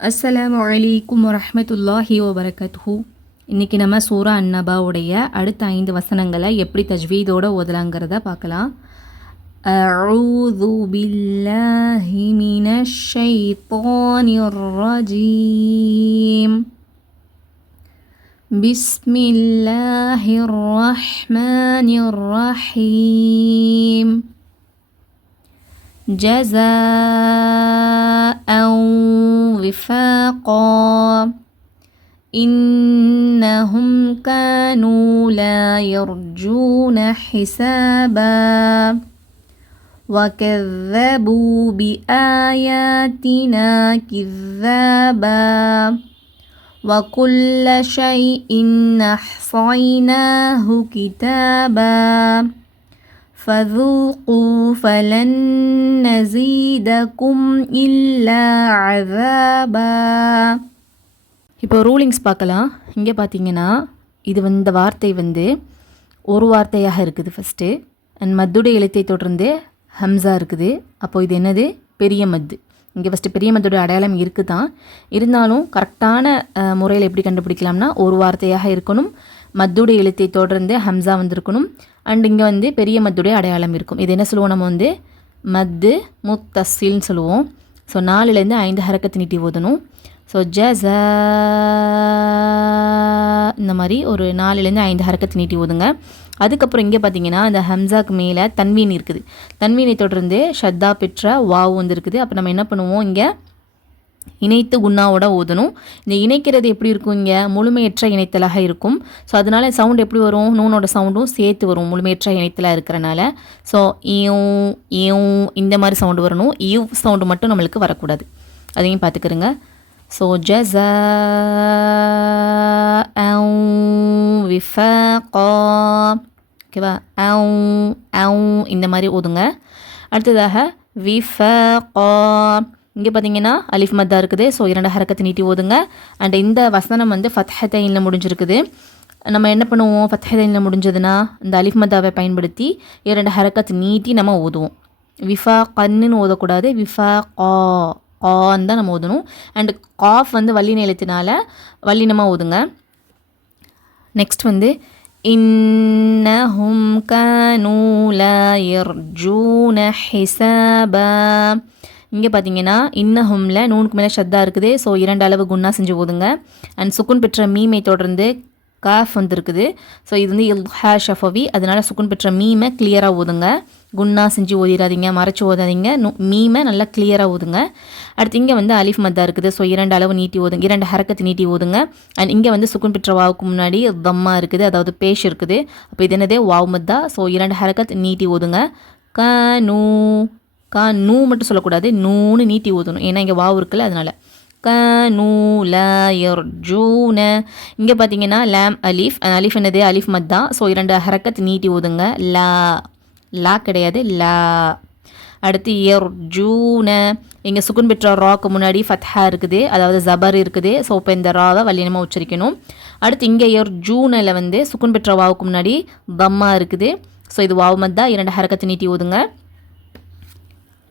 அஸ்ஸலாமு அலைக்கும் வரமத்துல்லாஹி வபரகத்துஹு. இன்றைக்கி நம்ம சூரா அன்னபாவுடைய அடுத்த ஐந்து வசனங்களை எப்படி தஜ்வீதோடு ஓதலாங்கிறத பார்க்கலாம். அஊது பில்லாஹி மினஷ் ஷைத்தானிர் ரஜீம் பிஸ்மில்லாஹிர் ரஹ்மானிர் ரஹீம் جزاء وفاقا. إنهم كانوا لا يرجون حسابا. وكذبوا بآياتنا كذابا. وكل شيء أحصيناه كتابا. فذوقوا فلن نزيدكم إلا عذابا இப்போ ரூலிங்ஸ் பார்க்கலாம் இங்கே பார்த்தீங்கன்னா இது வந்து வார்த்தை வந்து ஒரு வார்த்தையாக இருக்குது ஃபஸ்ட்டு அண்ட் மத்துடைய எழுத்தை தொடர்ந்து ஹம்சா இருக்குது அப்போ இது என்னது பெரிய மத்து இங்கே ஃபஸ்ட்டு பெரிய மத்தோட அடையாளம் இருக்குது தான் இருந்தாலும் கரெக்டான முறையில் எப்படி கண்டுபிடிக்கலாம்னா ஒரு வார்த்தையாக இருக்கணும் மத்துடைய எழுத்தை தொடர்ந்து ஹம்சா வந்திருக்கணும் அண்ட் இங்கே வந்து பெரிய மத்துடைய அடையாளம் இருக்கும். இது என்ன சொல்லுவோம் நம்ம வந்து? மத்து முத்தசில்னு சொல்லுவோம். ஸோ நாலுலேருந்து ஐந்து ஹரக்கத்து நீட்டி ஓதணும். ஸோ ஜஸ இந்த மாதிரி ஒரு நாலுலேருந்து ஐந்து ஹரக்கத்து நீட்டி ஓதுங்க. அதுக்கப்புறம் இங்கே பார்த்தீங்கன்னா அந்த ஹம்சாக்கு மேலே தன்வீன் இருக்குது. தன்வீனை தொடர்ந்து ஷத்தா பெற்ற வாவு வந்துருக்குது. அப்போ நம்ம என்ன பண்ணுவோம் இங்கே? இணைத்து குன்னாவோட ஓதணும். இந்த இணைக்கிறது எப்படி இருக்கும் இங்கே? முழுமையற்ற இணைத்தலாக இருக்கும். ஸோ அதனால சவுண்ட் எப்படி வரும்? நூனோட சவுண்டும் சேர்த்து வரும். முழுமையற்ற இணைத்தலாக இருக்கிறனால. ஸோ இயூ ஈயும் இந்த மாதிரி சவுண்டு வரணும். ஈவ் சவுண்டு மட்டும் நம்மளுக்கு வரக்கூடாது. அதையும் பார்த்துக்கிறோங்க ஸோ ஜஸ விஃபா ஓகேவா? இந்த மாதிரி ஓதுங்க. அடுத்ததாக விஃப இங்கே பார்த்தீங்கன்னா அலிஃப் மத்தா இருக்குது. ஸோ இரண்டு ஹரக்கத்தை நீட்டி ஓதுங்க. அண்ட் இந்த வசனம் வந்து ஃபத்ஹத்தைனில் முடிஞ்சிருக்குது. நம்ம என்ன பண்ணுவோம்? ஃபத்ஹதைனில் முடிஞ்சதுன்னா இந்த அலிஃப் மத்தாவை பயன்படுத்தி இரண்டு ஹரக்கத்தை நீட்டி நம்ம ஓதுவோம். விஃபா கண்ணுன்னு ஓதக்கூடாது. விஃபா கா கான்னு தான் நம்ம ஓதணும். அண்டு காஃப் வந்து வள்ளி நிலத்தினால வல்லினமாக ஓதுங்க. நெக்ஸ்ட் வந்து இன்னஹும் கனூல இர்ஜூன ஹிசாபா. இங்கே பார்த்தீங்கன்னா இன்னஹும்ல நூனுக்கு மேலே ஷத்தா இருக்குது. ஸோ இரண்டு அளவு குன்னா செஞ்சு ஓதுங்க அண்ட் சுக்குன் பெற்ற மீமை தொடர்ந்து காஃப் வந்துருக்குது. ஸோ இது வந்து இல்ஹா ஷஃபவி. அதனால் சுக்குன் பெற்ற மீமை கிளியராக ஓதுங்க குன்னா செஞ்சு ஓதிடாதீங்க மறைச்சி ஓதாதீங்க மீமை நல்லா கிளியராக ஓதுங்க அடுத்து இங்கே வந்து அலிஃப் மத்தா இருக்குது. ஸோ இரண்டு அளவு நீட்டி ஓதுங்க இரண்டு ஹரக்கத்து நீட்டி ஓதுங்க அண்ட் இங்கே வந்து சுக்குன் பெற்ற வாவுக்கு முன்னாடி தம்மா இருக்குது. அதாவது பேஷ் இருக்குது. அப்போ இது என்னதே? வாவ் மத்தா. ஸோ இரண்டு ஹரக்கத் நீட்டி ஓதுங்க க நூ கா நூ மட்டும் சொல்லக்கூடாது. நூன்னு நீட்டி ஊற்றணும் ஏன்னா இங்கே வாவு இருக்குல்ல அதனால். க நூ ல ஜூன. இங்கே பார்த்தீங்கன்னா லேம் அலீஃப். அலீஃப் என்னது? அலீஃப் மத் தான் ஸோ இரண்டு ஹரக்கத் நீட்டி ஊதுங்க. லா லா கிடையாது. லா. அடுத்து இயர் ஜூன. இங்கே சுகுன் பெற்ற ராக்கு முன்னாடி ஃபத்ஹா இருக்குது. அதாவது ஜபர் இருக்குது. ஸோ இப்போ இந்த ராவை வல்லினமாக உச்சரிக்கணும். அடுத்து இங்கே இயர் ஜூனில் வந்து சுகுன் பெற்ற வாவுக்கு முன்னாடி தம்மா இருக்குது. ஸோ இது வாவு மத்தா. இரண்டு ஹரக்கத்தை நீட்டி ஊதுங்க.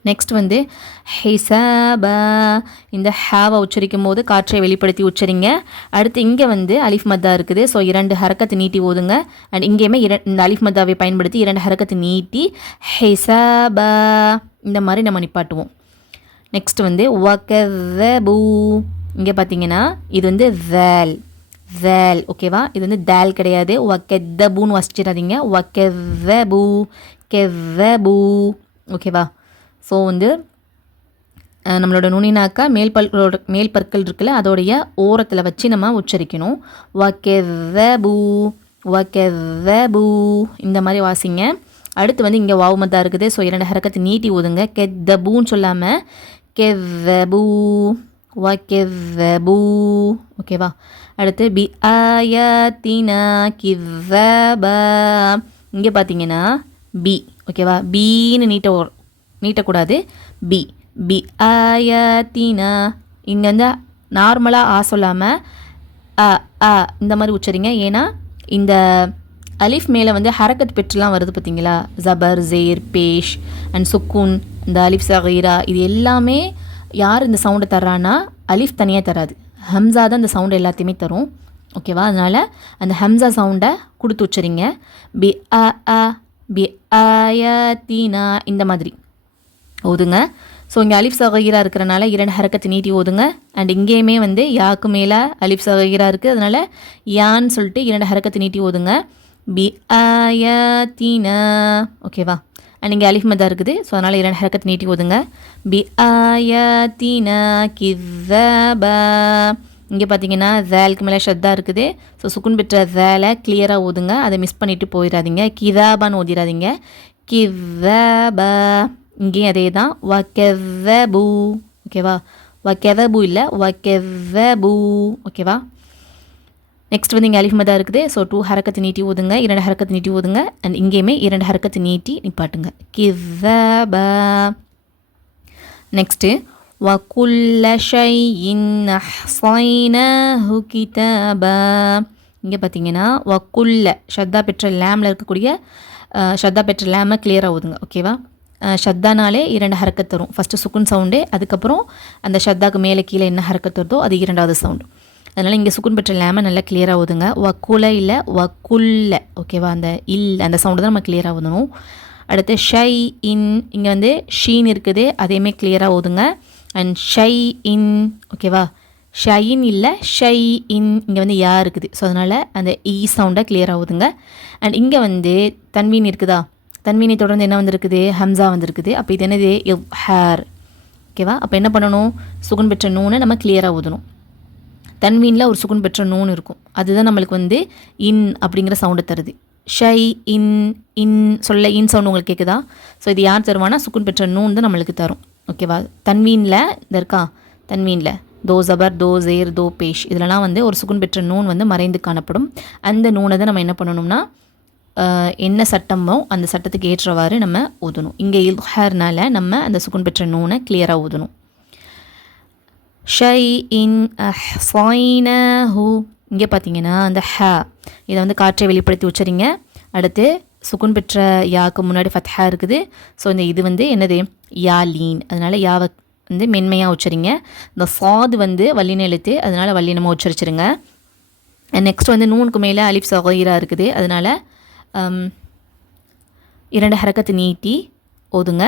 நெக்ஸ்ட் வந்து ஹிசாபா. இந்த ஹேவை உச்சரிக்கும் போது காற்றை வெளிப்படுத்தி உச்சரிங்க. அடுத்து இங்கே வந்து அலிஃப் மத்தா இருக்குது. ஸோ இரண்டு ஹரக்கத்தை நீட்டி ஓதுங்க. அண்ட் இங்கேயுமே இர இந்த அலிஃப் மத்தாவை பயன்படுத்தி இரண்டு ஹரக்கத்தை நீட்டி ஹிசாபா. இந்த மாதிரி நம்ம நிப்பாட்டுவோம். நெக்ஸ்ட் வந்து பூ இங்கே பார்த்தீங்கன்னா இது வந்து வேல் வேல் ஓகேவா இது வந்து தேல் கிடையாது. வக்கெத்தபூன்னு பூ கெவ்வ கெவபூ ஓகேவா ஸோ வந்து நம்மளோட நுனினாக்கா மேல் பல்களோட மேல் பற்கள் இருக்குல்ல அதோடைய ஓரத்தில் வச்சு நம்ம உச்சரிக்கணும். வக்கெவபூ பூ இந்த மாதிரி வாசிங்க. அடுத்து வந்து இங்கே வாவுமத்தா இருக்குது. ஸோ இரண்டு ஹரக்கத்தை நீட்டி ஊதுங்க. கெத்தபூன்னு சொல்லாமல் கெவ்வபூ பூ ஓகேவா அடுத்து பி ஆயத்தினா கிவ்வபா இங்கே பார்த்தீங்கன்னா பி. ஓகேவா பீன்னு நீட்ட நீட்டக்கூடாது. பி பி அயத்தினா இங்கே வந்து நார்மலாக ஆ சொல்லாமல் அ அ இந்த மாதிரி உச்சரிங்க. ஏன்னா இந்த அலிஃப் மேலே வந்து ஹரக்கத் பெற்றுலாம் வருது பார்த்தீங்களா? ஜபர் ஜேர் பேஷ் அண்ட் சுக்குன் இந்த அலிஃப் சகீரா இது எல்லாமே யார் இந்த சவுண்டை தர்றான்னா அலிஃப் தனியாக தராது. ஹம்சா தான் இந்த சவுண்டு எல்லாத்தையுமே தரும். ஓகேவா அதனால் அந்த ஹம்சா சவுண்டை கொடுத்து உச்சரிங்க. பி அ அ பி ஆயத்தினா இந்த மாதிரி. ஓதுங்க. ஸோ இங்கே அலிஃப் சகீரா இருக்கிறனால இரண்டு ஹரக்கத்தை நீட்டி ஓதுங்க. அண்ட் இங்கேயுமே வந்து யாக்கு மேலே அலிஃப் சகீரா இருக்குது அதனால் யான்னு சொல்லிட்டு இரண்டு ஹரக்கத்தை நீட்டி ஓதுங்க. பி ஆயத்தினா ஓகேவா அண்ட் இங்கே அலிஃப் மதா இருக்குது. ஸோ அதனால் இரண்டு ஹரக்கத்தை நீட்டி ஓதுங்க. பி ஆயத்தினா கிவ்வபா இங்கே பார்த்தீங்கன்னா ஜேலுக்கு மேலே ஷத்தா இருக்குது. ஸோ சுக்குன் பெற்ற ஜேலை கிளியராக ஓதுங்க. அதை மிஸ் பண்ணிவிட்டு போயிடாதீங்க கிதாபான்னு ஓதிடாதீங்க கிவ்வபா இங்கேயும் அதே தான் வக்கெவ்வபூ ஓகேவா வக்கெவபூ இல்லை வக்கெவ்வபூ ஓகேவா நெக்ஸ்ட் வந்து இங்கே அலிஃப் இருக்குது. ஸோ டூ ஹரக்கத்து நீட்டி ஓதுங்க இரண்டு ஹரக்கத்து நீட்டி ஓதுங்க அண்ட் இங்கேயுமே இரண்டு ஹரக்கத்து நீட்டி நிப்பாட்டுங்க. ப நெக்ஸ்ட்டு வக்குல்ல ஷைஇன் அஹ்ஸைனாஹு கிதாபா. இங்கே பார்த்தீங்கன்னா வக்குல்ல ஷத்தா பெற்ற லேமில் இருக்கக்கூடிய ஷத்தா பெற்ற லேமை கிளியராக ஓதுங்க ஓகேவா ஷத்தானாலே இரண்டு ஹரக்கத் தரும். ஃபஸ்ட்டு சுக்குன் சவுண்டு அதுக்கப்புறம் அந்த ஷத்தாக்கு மேலே கீழே என்ன ஹரக்கத் வருதோ அது இரண்டாவது சவுண்டு அதனால் இங்கே சுக்குன் பெற்ற லேமை நல்லா கிளியராக ஓதுங்க. வக்குல இல்லை வக்குல்ல ஓகேவா அந்த இல் அந்த சவுண்டு தான் நம்ம கிளியராக ஓதணும். அடுத்து ஷை இன் இங்கே வந்து ஷீன் இருக்குது. அதேமே கிளியராக ஓதுங்க. அண்ட் ஷை இன் ஓகேவா ஷைன் இல்லை ஷை இன் இங்கே வந்து யா இருக்குது. ஸோ அதனால் அந்த இ சவுண்டை கிளியராக ஓதுங்க. அண்ட் இங்கே வந்து தன்வீன் இருக்குதா? தன்வீனை தொடர்ந்து என்ன வந்திருக்குது? ஹம்சா வந்திருக்குது. அப்போ இது என்னது? இவ் ஹேர் ஓகேவா? அப்போ என்ன பண்ணணும்? சுகுன் பெற்ற நூனை நம்ம கிளியராக ஓதணும் தன்வீனில் ஒரு சுகுன் பெற்ற நூன் இருக்கும். அதுதான் நம்மளுக்கு வந்து இன் அப்படிங்கிற சவுண்டு தருது. ஷை இன் இன் சொல்ல இன் சவுண்ட் உங்களுக்கு கேட்குதா ஸோ இது யார் தருவானா சுக்குன் பெற்ற நூன் தான் நம்மளுக்கு தரும். ஓகேவா? தன்வீனில் இந்த இருக்கா? தன்வீனில். தோ ஜபர் தோ ஜேர் தோ பேஷ். இதிலலாம் வந்து ஒரு சுகுன் பெற்ற நூன் வந்து மறைந்து காணப்படும். அந்த நூனை தான் நம்ம என்ன பண்ணணும்னா என்ன சட்டமோ அந்த சட்டத்துக்கு ஏற்றவாறு நம்ம ஊதணும். இங்கே இல்ஹர்னால நம்ம அந்த சுகுன் பெற்ற நூனை கிளியராக ஊதணும். ஷை இன் ஹூ இங்கே பார்த்தீங்கன்னா அந்த ஹ இதை வந்து காற்றை வெளிப்படுத்தி உச்சரிங்க. அடுத்து சுக்குன் பெற்ற யாக்கு முன்னாடி ஃபத்ஹா இருக்குது. ஸோ இந்த இது வந்து என்னது? யா லீன். அதனால் யாவை வந்து மென்மையாக உச்சரிங்க. இந்த ஃபாது வந்து வல்லின எழுத்து அதனால் வல்லினமாக உச்சரிச்சிருங்க. நெக்ஸ்ட் வந்து நூனுக்கு மேலே அலிஃப் சகோயிராக இருக்குது. அதனால் Um, இரண்டு ஹரக்கத்து நீட்டி ஓதுங்க.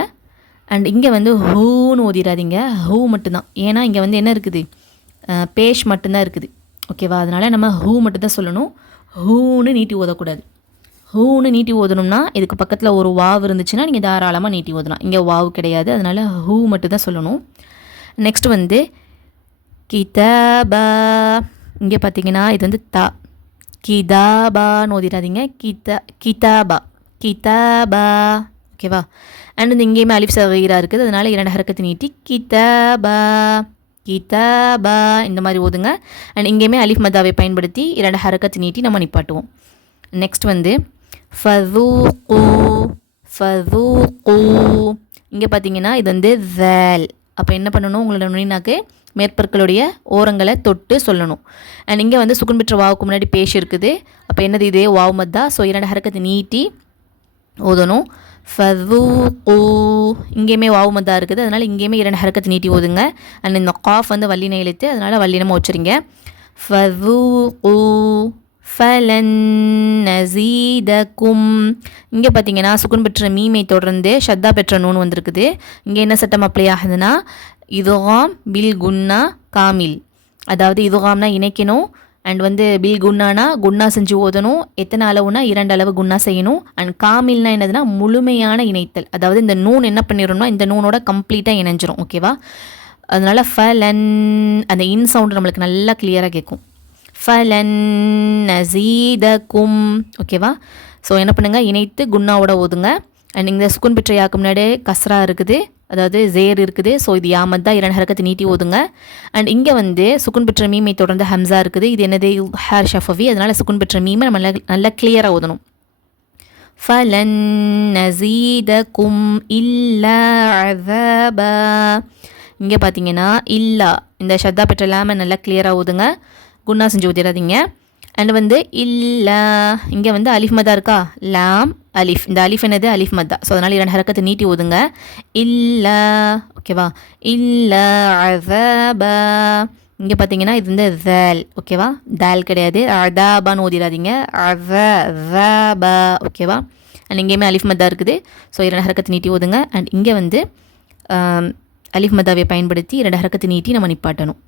அண்ட் இங்கே வந்து ஹூன்னு ஓதிடாதீங்க ஹூ மட்டும்தான். ஏன்னா இங்கே வந்து என்ன இருக்குது? பேஷ் மட்டும்தான் இருக்குது. ஓகேவா அதனால் நம்ம ஹூ மட்டும்தான் சொல்லணும். ஹூன்னு நீட்டி ஓதக்கூடாது. ஹூன்னு நீட்டி ஓதணும்னா இதுக்கு பக்கத்தில் ஒரு வாவ் இருந்துச்சுன்னா நீங்கள் தாராளமாக நீட்டி ஓதலாம். இங்கே வாவ் கிடையாது. அதனால் ஹூ மட்டும்தான் சொல்லணும். நெக்ஸ்ட் வந்து கிதபா. இங்கே பார்த்தீங்கன்னா இது வந்து தா. கிதாபான்னு ஓதிடாதீங்க கிதா கிதாபா கிதாபா ஓகேவா அண்ட் இந்த இங்கேயுமே அலிஃப் சவீரா இருக்குது. அதனால இரண்டு ஹரக்கத்தை நீட்டி கிதாபா கிதாபா இந்த மாதிரி ஓதுங்க. அண்ட் இங்கேயுமே அலிஃப் மதாவை பயன்படுத்தி இரண்டு ஹரக்கத்தை நீட்டி நம்ம நிப்பாட்டுவோம். நெக்ஸ்ட் வந்து ஃபதூகு கூ இங்கே பார்த்தீங்கன்னா இது வந்து வேல். அப்போ என்ன பண்ணணும்? உங்களோட நுனினாக்கு மேற்பற்களுடைய ஓரங்களை தொட்டு சொல்லணும். அண்ட் இங்கே வந்து சுகுன் பெற்ற வாவுக்கு முன்னாடி பேஷ் இருக்குது. அப்போ என்னது இதே? வாவு மத்தா. ஸோ இரண்டு ஹரக்கத்தை நீட்டி ஓதணும். ஃபதூகு இங்கேயுமே வாவு மத்தா இருக்குது. அதனால் இங்கேயுமே இரண்டு ஹரக்கத்தை நீட்டி ஓதுங்க. அண்ட் இந்த காஃப் வந்து வல்லினை இழுத்து அதனால் வல்லினமாக வச்சுருங்க ஃபதூகு ஃபலன் நசீதக்கும் இங்கே பார்த்தீங்கன்னா சுகுன் பெற்ற மீமை தொடர்ந்து ஷத்தா பெற்ற நூன் வந்திருக்குது. இங்கே என்ன சட்டம் அப்ளை ஆகுதுன்னா இதுகாம் பில் குன்னா காமில் அதாவது இதுகாம்னா இணைக்கணும். அண்ட் வந்து பில் குன்னானா குன்னா செஞ்சு ஓதணும். எத்தனை அளவுனா இரண்டு அளவு குன்னா செய்யணும். அண்ட் காமில்னா என்னதுன்னா முழுமையான இணைத்தல். அதாவது இந்த நூன் என்ன பண்ணிடணும்னா இந்த நூனோட கம்ப்ளீட்டாக இணைஞ்சிரும். ஓகேவா அதனால ஃபலன் அந்த இன் சவுண்ட் நம்மளுக்கு நல்லா கிளியராக கேட்கும் ஃபலன் கும் ஓகேவா ஸோ என்ன பண்ணுங்கள் இணைத்து குன்னாவோட ஓதுங்க. அண்ட் இந்த சுக்குன் பெற்ற யாக்கு முன்னாடி கசரா இருக்குது. அதாவது ஜேர் இருக்குது ஸோ இது யாமத் தான் இரண்டு ஹரக்கத்தை நீட்டி ஓதுங்க அண்ட் இங்கே வந்து சுக்குன் பெற்ற மீமை தொடர்ந்து ஹம்சா இருக்குது இது என்னது ஹேர் ஷஃபவி அதனால் சுக்குன் பெற்ற மீமை நம்ம நல்லா நல்லா கிளியராக ஓதணும் فلن نزيدكم إلا عذابا இங்கே பார்த்தீங்கன்னா இல்லா இந்த ஷத்தா பெற்ற லேமை நல்லா கிளியராக ஓதுங்க குன்னா செஞ்சு ஊதிடாதீங்க அண்ட் வந்து இல்லா இங்கே வந்து அலிஃப் மதா இருக்கா? லாம் அலிஃப். இந்த அலிஃப் என்னது? அலிஃப் மத்தா ஸோ அதனால் இரண்டு ஹரக்கத்தை நீட்டி ஓதுங்க இல்லா ஓகேவா இல்லா அஸாபா. இங்கே பார்த்தீங்கன்னா இது வந்து ஜல் ஓகேவா தால் கிடையாது. அதாபான்னு ஓதிடாதீங்க அஸாபா ஓகேவா அண்ட் இங்கேயுமே அலிஃப் மத்தா இருக்குது. ஸோ இரண்டு ஹரக்கத்தை நீட்டி ஓதுங்க அண்ட் இங்கே வந்து அலிஃப் மதாவை பயன்படுத்தி இரண்டு ஹரக்கத்தை நீட்டி நம்ம நிப்பாட்டணும்.